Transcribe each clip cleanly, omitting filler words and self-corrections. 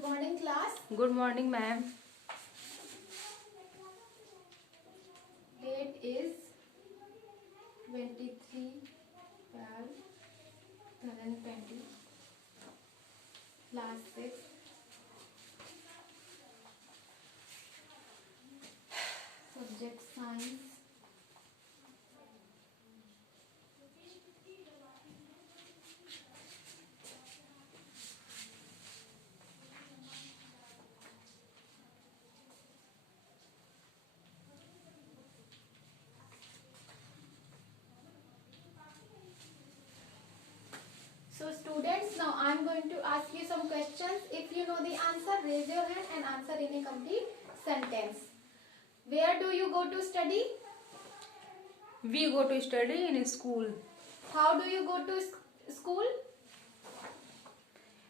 Good morning, class. Good morning, ma'am. Date is 23/12/2020. Class 6. Subject Science. So students, now I am going to ask you some questions. If you know the answer, raise your hand and answer in a complete sentence. Where do you go to study? We go to study in school. How do you go to school?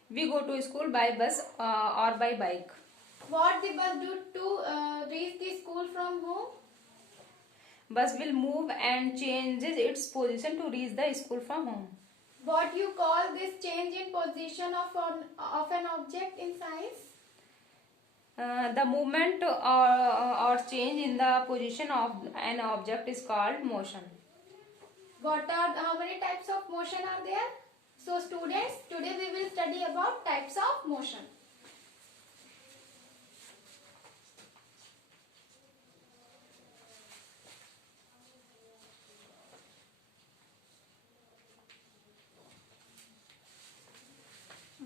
We go to school by bus or by bike. What the bus do to reach the school from home? Bus will move and changes its position to reach the school from home. What you call this change in position of an object in science? The movement or change in the position of an object is called motion. How many types of motion are there? So students, today we will study about types of motion.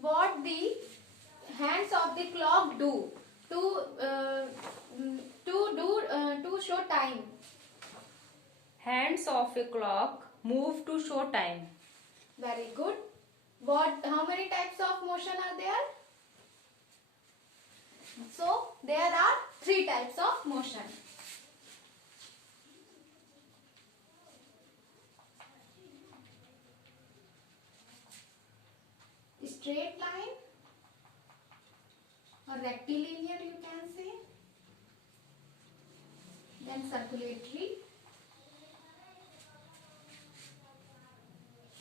What the hands of the clock do to show time? Hands of a clock move to show time. Very good. How many types of motion are there? So there are 3 types of motion. Straight line or rectilinear you can say. Then circulatory.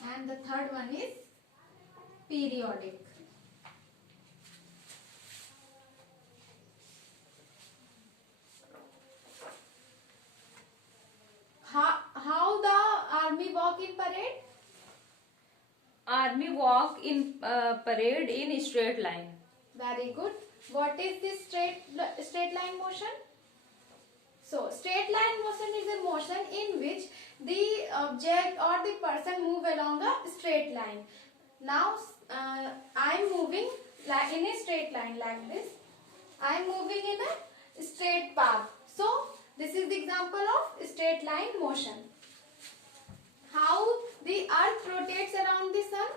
And the third one is periodic. How the army walk in parade? Army walk in parade in straight line. Very good. What is this straight line motion? So straight line motion is a motion in which the object or the person move along a straight line. Now I am moving in a straight line like this. I am moving in a straight path. So this is the example of straight line motion. How the earth rotates around the sun?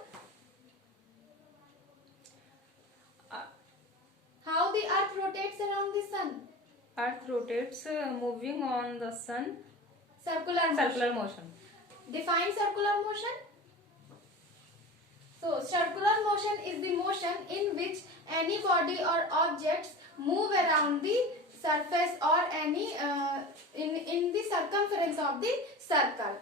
How the earth rotates around the sun? Earth rotates moving on the sun. Circular motion. Define circular motion. So circular motion is the motion in which any body or objects move around the surface or any in the circumference of the circle.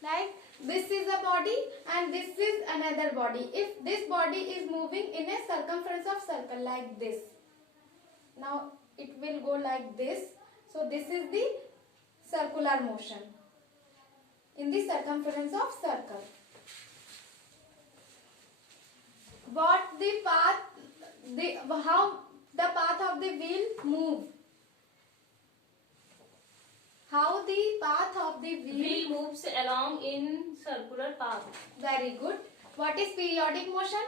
Like this is a body and this is another body. If this body is moving in a circumference of circle like this, now it will go like this. So this is the circular motion in the circumference of circle. How the path of the wheel move? How the path of the wheel moves along in circular path. Very good. What is periodic motion?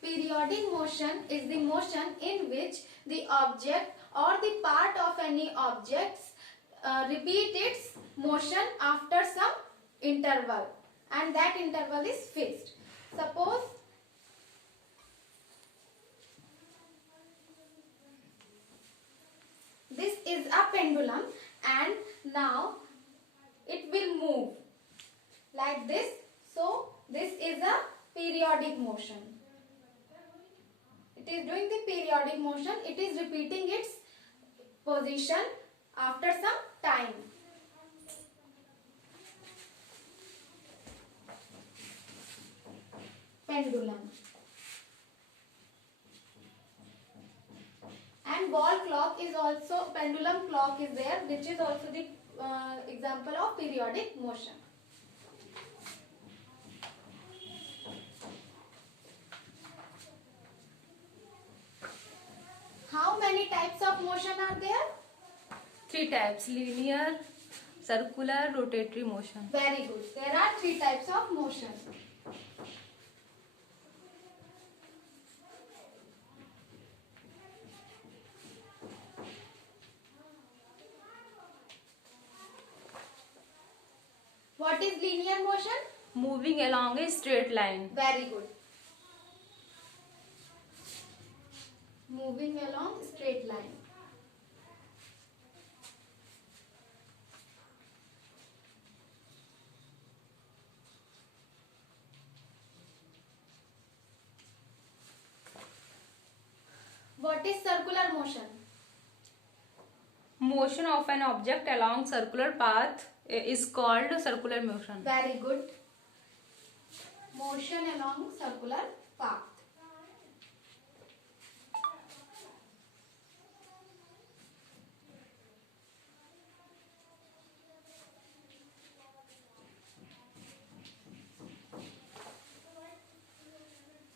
Periodic motion is the motion in which the object or the part of any object repeat its motion after some interval, and that interval is fixed. Suppose this is a pendulum and now it will move. periodic motion. It is doing the periodic motion. It is repeating its position after some time. Pendulum. And wall clock is also, pendulum clock is there, which is also the example of periodic motion. How many types of motion are there? 3 types: linear, circular, rotatory motion. Very good. There are 3 types of motion. What is linear motion? Moving along a straight line. Very good. Moving along straight line. What is circular motion? Motion of an object along circular path is called circular motion. Very good. Motion along circular path.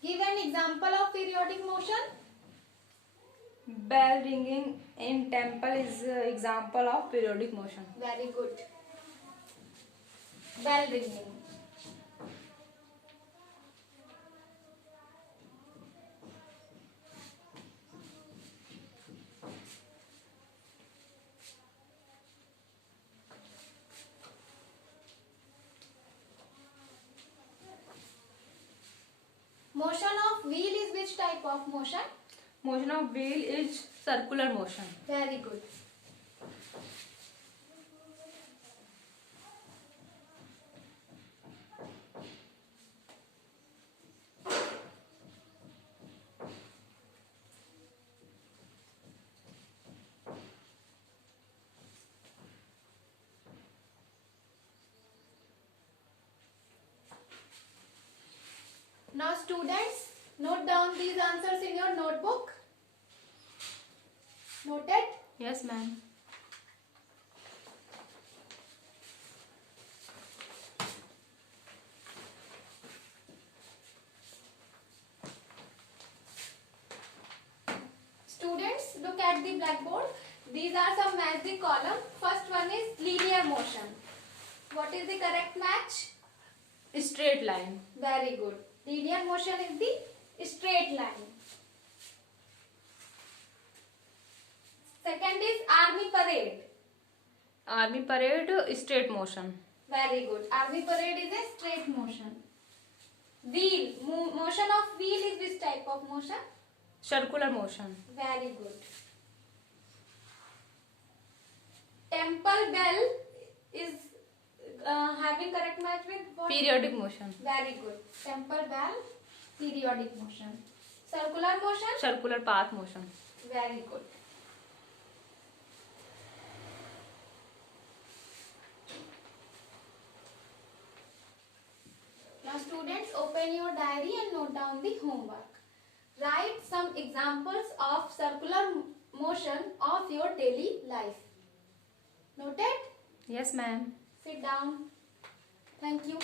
Give an example of periodic motion. Bell ringing in temple is example of periodic motion. Very good. Bell ringing. Motion of wheel is which type of motion? Motion of wheel is circular motion. Very good. Now students, note down these answers in your notebook. Noted? Yes, ma'am. Students, look at the blackboard. These are some match the column. First one is linear motion. What is the correct match? Straight line. Very good. Linear motion is the straight line. Second is army parade. Army parade, straight motion. Very good. Army parade is a straight motion. Wheel. Motion of wheel is which type of motion? Circular motion. Very good. Temple bell is having correct match with what? Periodic motion. Very good. Temple bell, periodic motion. Circular motion? Circular path motion. Very good. Now students, open your diary and note down the homework. Write some examples of circular motion of your daily life. Noted? Yes, ma'am. Sit down. Thank you.